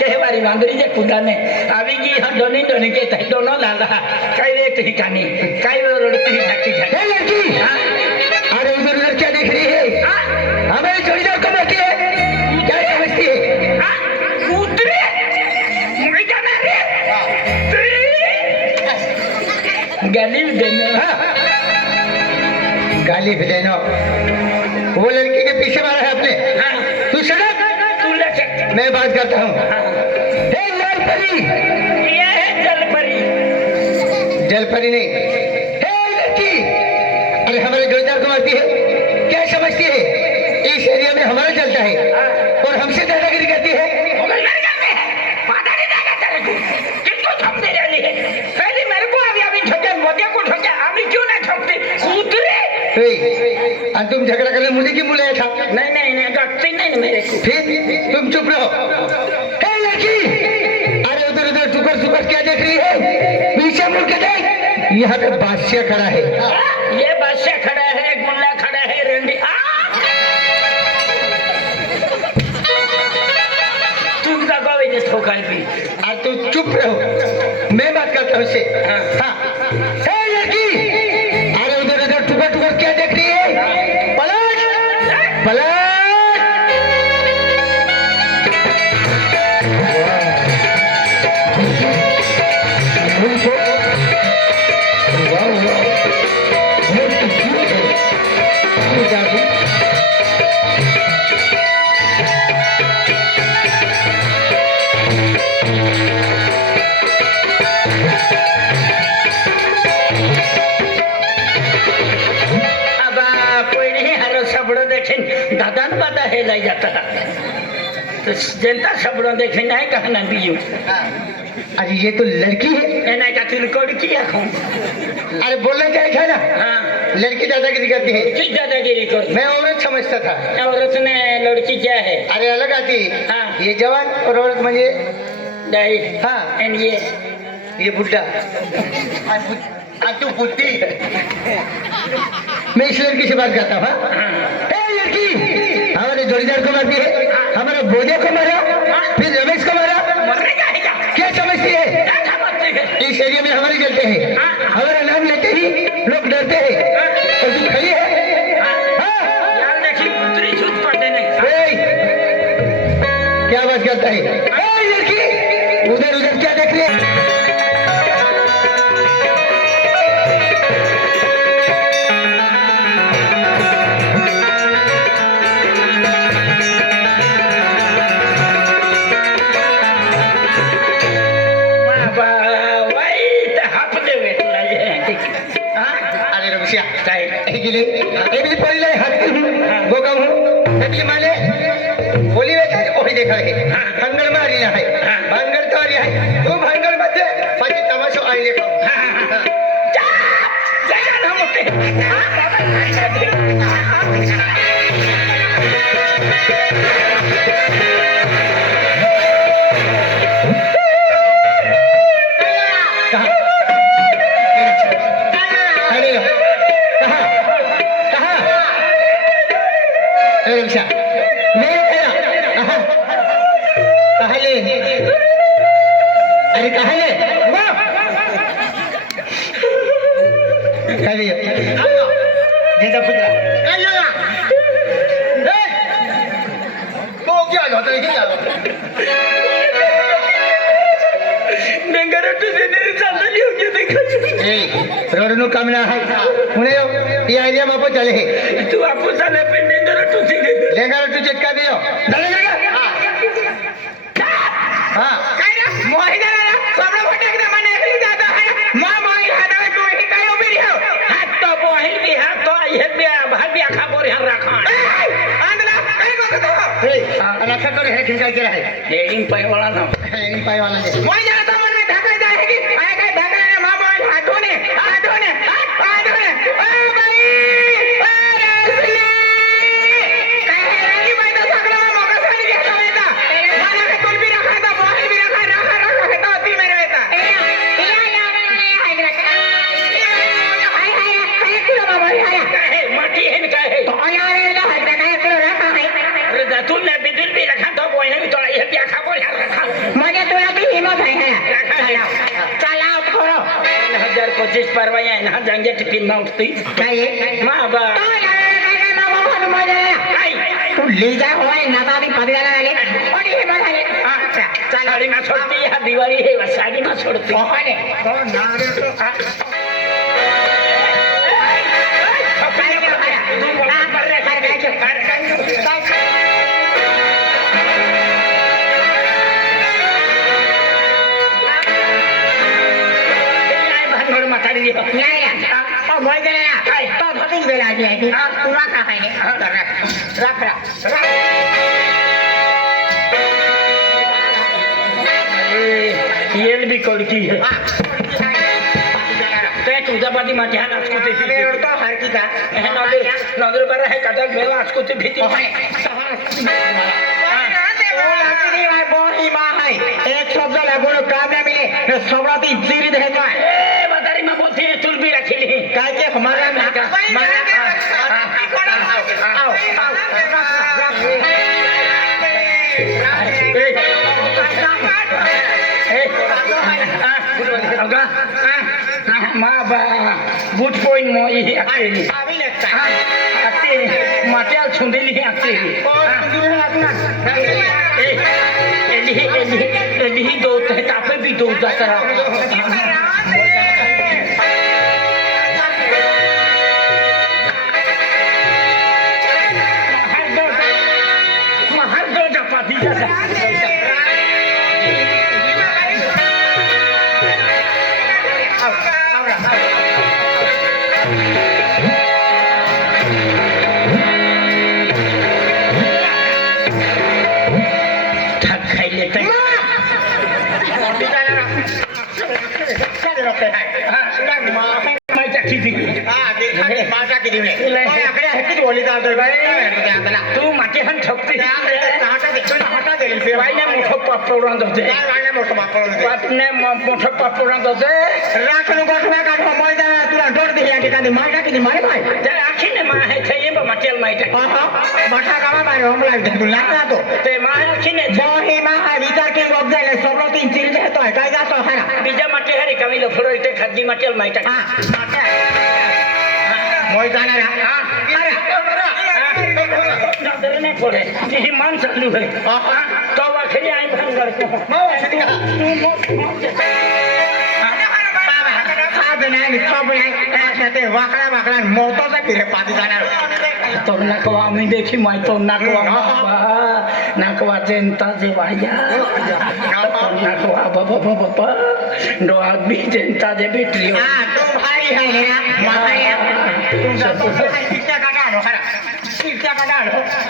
केवारी बांधरी कुदाने अभी की हम दोनों दोनों के तय दोनों लाला कई वे ठिकानी कई वे रोडती झाकी झाकी लड़की अरे उधर उधर क्या देख रही है? हमारे जोड़ीदार को बैठी है क्या समझती है? कूतरे मुझे जाना रे गाली देने गाली भी देना वो लड़की के पीछे मारा है अपने तू सड़क तू लेके मैं बात करता हूँ लाल परी ये है जलपरी जलपरी नहीं हे लड़की अरे हमारे जोड़ीदार को मारती है क्या समझती है? इस एरिया में हमारा चलता है और हमसे दादागिरी करती है। पता नहीं देगा तेरे को किसको ठोक दे रही है पहले मेरे को अभी ठोके मोदिया को ठोके अभी क्यों ना ठोकती कूतरे और तुम झगड़ा करने मुझे क्यों बुलाया था? नहीं नहीं नहीं गट्टी नहीं मेरे को फिर तुम चुप रहो। हे लड़की अरे उधर उधर टुकर टुकर क्या देख रही है? पीछे मुड़ के देख यहाँ पे बादशाह खड़ा है। ये बादशाह खड़ा है गुल्ला खड़ा है रेंडी तुम दबावे जे ठोकर भी और तू चुप रहो मैं बात करता हूँ उससे। हाँ हे लड़की अरे उधर उधर टुकर टुकर क्या देख रही है? पलट पलट दादान बादा है लाई जाता तो जनता सबड़ों देखे नहीं कहना भी यूं अरे ये तो लड़की है। एना का तिलकोड़ किया खूं अरे बोलना क्या है ना? हाँ लड़की दादागिरी करती है। की दादागिरी कर मैं औरत समझता था। औरत ने लड़की क्या है? अरे अलग आती है। हाँ। ये जवान और औरत मुझे दाई हाँ। एंड ये बुढ़ा तू बुद्धि मैं इस लड़की से बात करता हूँ। लड़की हमारे जोड़ीदार को मारती है हमारे बोझे को मारा फिर रमेश को मारा मरने का है क्या समझती है? क्या समझते हैं इस एरिया में हमारे चलते हैं हमारा नाम लेते ही लोग डरते हैं और तू खड़ी है। यार देखी पुत्री छूट पड़ने नहीं क्या बात करता है? लड़की उधर उधर क्या देख रही है? पहिले हात गोगाव त्यातली माले बोली ओही देखा है भानगड मारी आहे भानगड तवारी आहे तो भानगड मध्ये पाठी तमाशो आईले का अरे कहा ले जेता पुत्रा तो क्या होता है क्या नेंगरटू देने चालली होती देखा रोड नु काम ना है पुणे ये आइडिया मापो चले है तू आपको साले पे नेंगरटू चिटका दियो हाँ मोहिदा सबड़ा फटे एकदम माने एकली जाता है मां माई हादा तू ही कायो भी रहो हाथ तो बोहिल भी हाथ तो ये भी भाग भी आखा बोर यहां रखा आंदला कई को तो रखा करे है खिंचा के रहे हेडिंग पाई वाला ना हेडिंग पाई वाला दे मोई जाता मन में ढका जाएगी आए काय ढका ने मां बोल हाथों ने ओ भाई अरे कहरानी भाई तो सगड़ा में मौका सारी देखा बेटा माना के तुल भी रखा था बोहिल भी रखा बेटा होती मेरे बेटा माटी है ना है तो यार ये तू ने बिदिल भी रखा तो बोई ने भी तो ये क्या खा बोल रखा चला थोडं 2025 परवा आहे ना जांगे टिफिन ना उठती काय माबा तू लेजा होय नातादी पदगाला आले आणि हे म्हणाले साडी ना सोडती या दिवाळी हे साडी ना सोडती कोहाने तो नारे तो येल भी कोलकी है तुझा पाठी माझ्या नाचकुते नजर पर है कदा मेवा नाचकुते भीती एक शब्द लागून काम ना मिले सगळ्यात जिरी देतो ए बतारी में बोलती है तुल भी रखी ली काय के हमारा बूट पॉइंट मोई अकेली माट्या छुंदेली अकेली एली दो तापे भी दो जाता महर दो चपाती तू माझे हन ठपते मोठं पापड होते मोठं पापड होते राखण गोठवा काढवा मैदान तुला डोर दे या ठिकाणी मारला किती मारे माय त्या आखीने माहिती ये मटेल माहिती मोठा गावा मारे हमला तुला लागतो ते आखीने मोही महा विचार के रोग जायला सर्व तीन चिरी देतोय काय जातो हा बीजा माटे हरी कमी लफडो इथे खादी मटेल माहिती मोय जाणार नाही पडे ही मान चालू आहे तो वाखरी आई भांगर वाकडा वाकडा मोठोचा फिरे पाठी जाणार तो नकवा आम्ही देखी माहितो नकवा नकवा जनता जे वाया नकवा बाबा बाबा डोळा बी जनता जे भेटली तो भाई आहे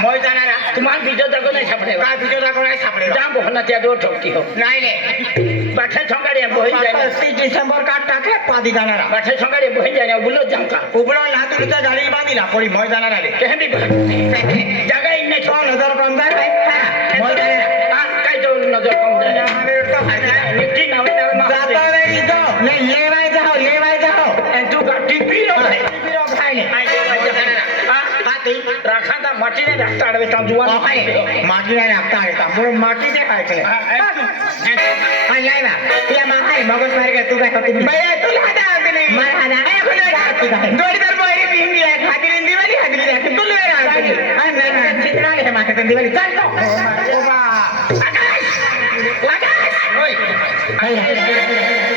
मोय जाणार तुम्हाला बीजो जागो नाही सापडे काय बिजो जागो नाही सापडे जाम बोहना त्या दो ठोकती हो नाही बाठे छोंगाडी बोही जाय 30 डिसेंबर का टाकले पादी जाणार बाठे छोंगाडी बोही जाय बुलो जाम का उबळो लातूरच्या गाडी बांधीला पोळी मोय जाणार आले कहे भी जगह इन्ने तो नजर कम जाय मोय जाणार काय तो नजर कम जाय निकी नवे नवे जाता वेळी जाओ नाही लेवाय जाओ तू का टिपी रो खायले राखादा माटीने राखता आडवे ता जुवान माटी नाही राखता आहे का म्हणून मातीचे खायचे नाही ना या महाय मगज मार का तू काय होती भैया तुला मला जोडीदार बोई बिंगी आहे खादिरी दिवाळी आहे तुला राहते चित्रा आहे माझ्या दिवाळी चालतो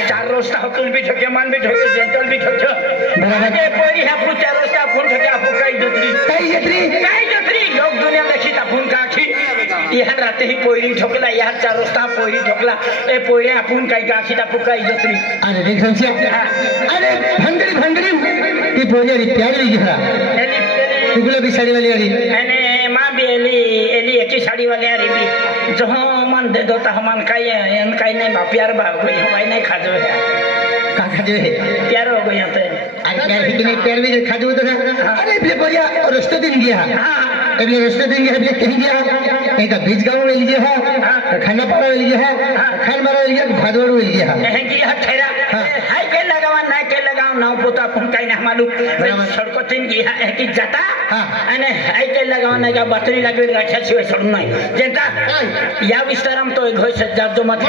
चार रोज हकुल भी ठोके मान भी ठोके जेंटल भी ठोके बराबर पोरी ह्या पु चार रोज आपण ठोके आपण काही जत्री लोक दुनिया देखी आपण काखी यहाँ राते ही पोरी ठोकला यहाँ चार रोज पोरी ठोकला ए पोरी आपण काही काखी आपण काही जत्री अरे देख संशय अरे भंगड़ी ती पोरी अरी प्यारी घरा तुगला भी साड़ी वाली अरी अने मां भी एली एकी साड़ी वाली अरी भी जो मन दे दो ता मन काही नहीं बा प्यार बा कोई हवाई नहीं खाजो का खाजो है प्यार हो गया ते अरे प्यार भी नहीं प्यार भी खाजो तो अरे भी बोलिया और रास्ते दिन गया अरे रास्ते दिन गया अभी कहीं गया कहीं का बीच गांव में लीजिए है खाना पारा में लीजिए है खान मारा लीजिए भादोड़ में लीजिए है नहीं की ठहरा हाय के लगावा ना के लगाव ना पोता फोन काही ना मालूम सड़को तीन की है की जाता आणि हाय के लगावा ना का बतरी लागली राख्या शिवाय सोडून नाही जनता या विस्ताराम तो एक होय सज्जाब जो मत